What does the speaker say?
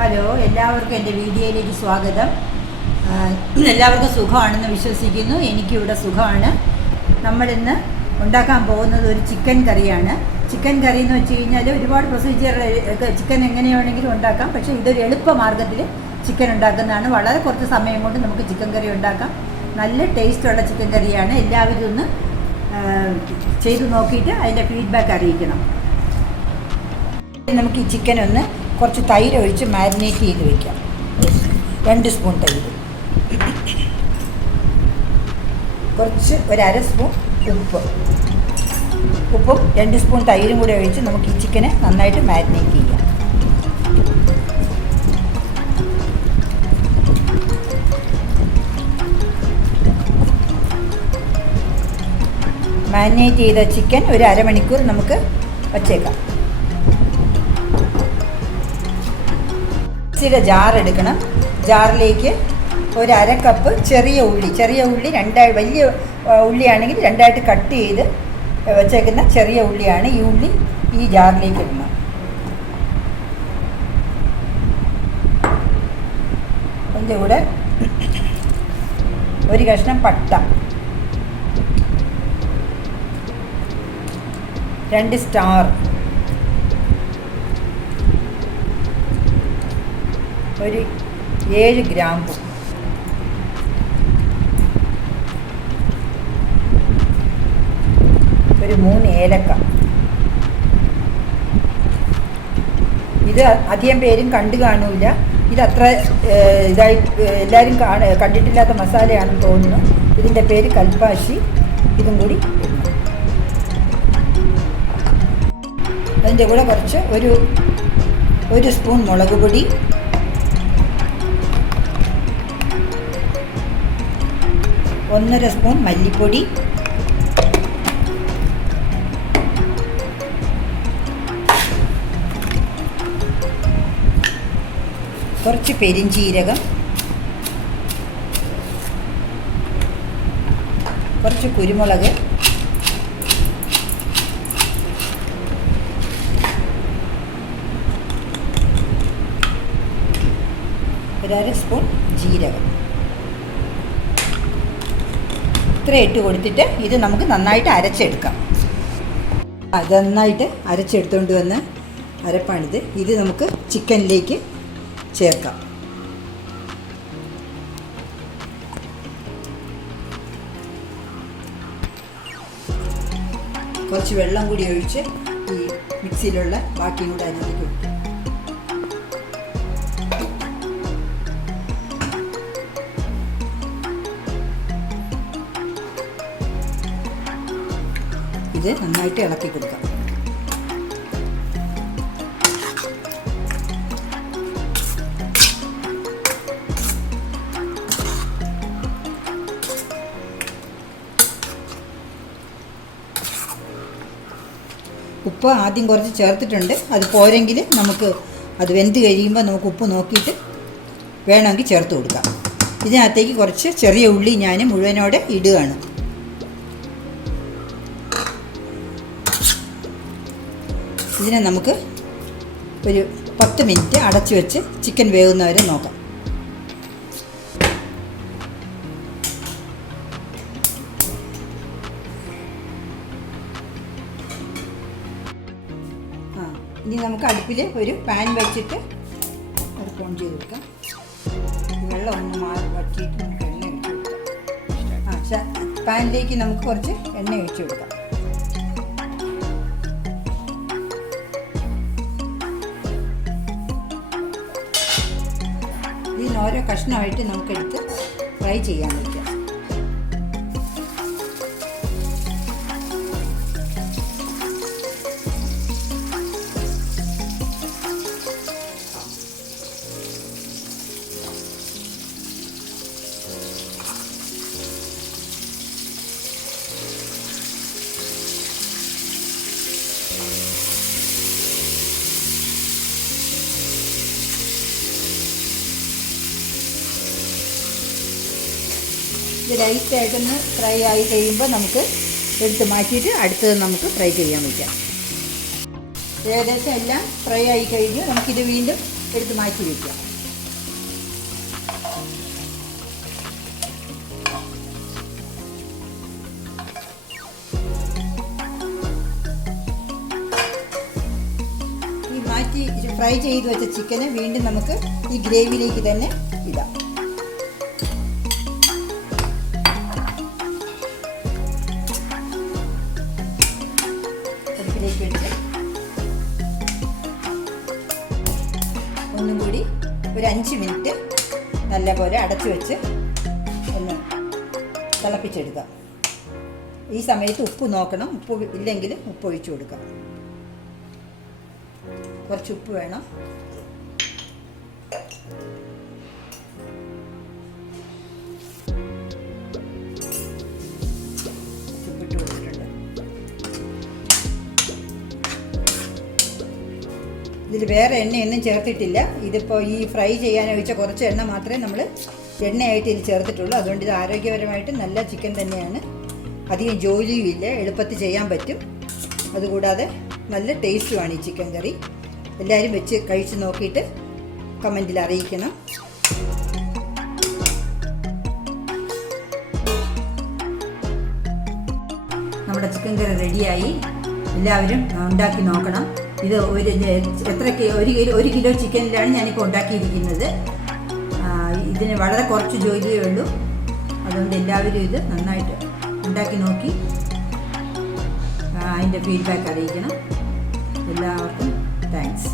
Hello, എല്ലാവർക്കും എൻ്റെ വീഡിയോയിലേക്ക് സ്വാഗതം. എല്ലാവർക്കും സുഖമാണെന്ന് വിശ്വസിക്കുന്നു. എനിക്കിവിടെ സുഖമാണ്. നമ്മളിന്ന് ഉണ്ടാക്കാൻ പോകുന്നത് ഒരു ചിക്കൻ കറിയാണ്. ചിക്കൻ കറി എന്ന് വെച്ച് കഴിഞ്ഞാൽ ഒരുപാട് പ്രൊസീജിയർ, ചിക്കൻ എങ്ങനെയാണെങ്കിലും ഉണ്ടാക്കാം. പക്ഷേ ഇതൊരു എളുപ്പ മാർഗ്ഗത്തിൽ ചിക്കൻ ഉണ്ടാക്കുന്നതാണ്. വളരെ കുറച്ച് സമയം കൊണ്ട് നമുക്ക് ചിക്കൻ കറി ഉണ്ടാക്കാം. നല്ല ടേസ്റ്റുള്ള ചിക്കൻ കറിയാണ്. എല്ലാവരും ഒന്ന് ചെയ്ത് നോക്കിയിട്ട് അതിൻ്റെ ഫീഡ്ബാക്ക് അറിയിക്കണം. നമുക്ക് ഈ ചിക്കൻ ഒന്ന് കുറച്ച് തൈര് ഒഴിച്ച് മാരിനേറ്റ് ചെയ്ത് വയ്ക്കാം. 2 സ്പൂൺ തൈര്, കുറച്ച് 1/2 സ്പൂൺ ഉപ്പും 2 സ്പൂൺ തൈരും കൂടി ഒഴിച്ച് നമുക്ക് ഈ ചിക്കനെ നന്നായിട്ട് മാരിനേറ്റ് ചെയ്യാം. മാരിനേറ്റ് ചെയ്ത ചിക്കൻ ഒരു അരമണിക്കൂർ നമുക്ക് വച്ചേക്കാം. മിക്സിയുടെ ജാർ എടുക്കണം. ജാറിലേക്ക് ഒരു 1/2 കപ്പ് ചെറിയ ഉള്ളി, വലിയ ഉള്ളിയാണെങ്കിൽ 2ആയിട്ട് കട്ട് ചെയ്ത് വെച്ചേക്കുന്ന ചെറിയ ഉള്ളിയാണ്. ഈ ഉള്ളി ഈ ജാറിലേക്ക് ഇടണം. അതിൻ്റെ കൂടെ ഒരു കഷ്ണം പട്ട, 2 സ്റ്റാർ, ഒരു 7 ഗ്രാമ്പു, ഒരു 3 ഏലക്ക. ഇത് അധികം പേരും കണ്ടു കാണൂല. ഇതത്ര ഇതായി എല്ലാവരും കണ്ടിട്ടില്ലാത്ത മസാലയാണെന്ന് തോന്നുന്നു. ഇതിൻ്റെ പേര് കൽപ്പാശി. ഇതും കൂടി ഇടണം. അതിൻ്റെ കൂടെ കുറച്ച് ഒരു സ്പൂൺ മുളക് പൊടി, 1.5 സ്പൂൺ മല്ലിപ്പൊടി, കുറച്ച് പെരിഞ്ജീരകം, കുറച്ച് കുരുമുളക്, ഒരു 1/2 സ്പൂൺ ജീരകം. ഇത്ര ഇട്ട് കൊടുത്തിട്ട് ഇത് നമുക്ക് നന്നായിട്ട് അരച്ചെടുക്കാം. നന്നായിട്ട് അരച്ചെടുത്തുകൊണ്ട് വന്ന് അരപ്പാണിത്. ഇത് നമുക്ക് ചിക്കനിലേക്ക് ചേർക്കാം. കുറച്ച് വെള്ളം കൂടി ഒഴിച്ച് ഈ മിക്സിയിലുള്ള ബാക്കിയും കൂടെ അതിലേക്ക് ഇട്ടു. ഇത് നന്നായിട്ട് ഇളക്കി കൊടുക്കാം. ഉപ്പ് ആദ്യം കുറച്ച് ചേർത്തിട്ടുണ്ട്. അത് പോരെങ്കിൽ നമുക്ക് അത് വെന്ത് കഴിയുമ്പോൾ നമുക്ക് ഉപ്പ് നോക്കിയിട്ട് വേണമെങ്കിൽ ചേർത്ത് കൊടുക്കാം. ഇതിനകത്തേക്ക് കുറച്ച് ചെറിയ ഉള്ളി ഞാൻ മുഴുവനോടെ ഇടുകയാണ്. ഇതിനെ നമുക്ക് ഒരു 10 മിനിറ്റ് അടച്ചു വെച്ച് ചിക്കൻ വേവുന്നവരെ നോക്കാം. ഇനി നമുക്ക് അടുപ്പിൽ ഒരു പാൻ വെച്ചിട്ട് അടുപ്പ് ഓൺ ചെയ്ത് കൊടുക്കാം. വെള്ളം ഒന്ന് വറ്റിയിട്ട് നമുക്ക് എണ്ണ ഒഴിച്ച് കൊടുക്കാം. പാനിലേക്ക് നമുക്ക് കുറച്ച് എണ്ണ ഒഴിച്ച് കൊടുക്കാം. ഓരോ കഷ്ണമായിട്ട് നമുക്കെടുത്ത് ഫ്രൈ ചെയ്യാൻ വയ്ക്കാം. ഇത് ലൈറ്റായിട്ടൊന്ന് ഫ്രൈ ആയി കഴിയുമ്പോൾ നമുക്ക് എടുത്ത് മാറ്റിയിട്ട് അടുത്തത് നമുക്ക് ഫ്രൈ ചെയ്യാൻ വയ്ക്കാം. ഏകദേശം എല്ലാം ഫ്രൈ ആയി കഴിഞ്ഞു. നമുക്കിത് വീണ്ടും എടുത്ത് മാറ്റി വയ്ക്കുക. ഈ മാറ്റി ഫ്രൈ ചെയ്ത് വെച്ച ചിക്കന് വീണ്ടും നമുക്ക് ഈ ഗ്രേവിയിലേക്ക് തന്നെ ഇടാം. അടുപ്പിലേക്ക് ഇട്ട് ഒന്നും കൂടി ഒരു 5 മിനിറ്റ് നല്ലപോലെ അടച്ചു വെച്ച് ഒന്ന് തിളപ്പിച്ചെടുക്കാം. ഈ സമയത്ത് ഉപ്പ് നോക്കണം. ഉപ്പ് ഇല്ലെങ്കിൽ ഉപ്പ് ഒഴിച്ചു കൊടുക്കാം. കുറച്ച് ഉപ്പ് വേണം. ഉപ്പിട്ട് കൊടുത്തിട്ടുണ്ട്. ഇതിൽ വേറെ എണ്ണയൊന്നും ചേർത്തിട്ടില്ല. ഇതിപ്പോൾ ഈ ഫ്രൈ ചെയ്യാൻ ഒഴിച്ച കുറച്ച് എണ്ണ മാത്രമേ നമ്മൾ എണ്ണയായിട്ട് ഇതിൽ ചേർത്തിട്ടുള്ളൂ. അതുകൊണ്ട് ഇത് ആരോഗ്യപരമായിട്ട് നല്ല ചിക്കൻ തന്നെയാണ്. അധികം ജോലിയും ഇല്ല, എളുപ്പത്തിൽ ചെയ്യാൻ പറ്റും. അതുകൂടാതെ നല്ല ടേസ്റ്റുമാണ് ഈ ചിക്കൻ കറി. എല്ലാവരും വെച്ച് കഴിച്ച് നോക്കിയിട്ട് കമൻറ്റിൽ അറിയിക്കണം. നമ്മുടെ ചിക്കൻ കറി റെഡിയായി. എല്ലാവരും ഉണ്ടാക്കി നോക്കണം. ഇത് ഒരു കിലോ ചിക്കനിലാണ് ഞാനിപ്പോൾ ഉണ്ടാക്കിയിരിക്കുന്നത്. ഇതിന് വളരെ കുറച്ച് ജോലിയേ ഉള്ളൂ. അതുകൊണ്ട് എല്ലാവരും ഇത് നന്നായിട്ട് ഉണ്ടാക്കി നോക്കി അതിൻ്റെ ഫീഡ്ബാക്ക് അറിയിക്കണം. എല്ലാവർക്കും താങ്ക്സ്.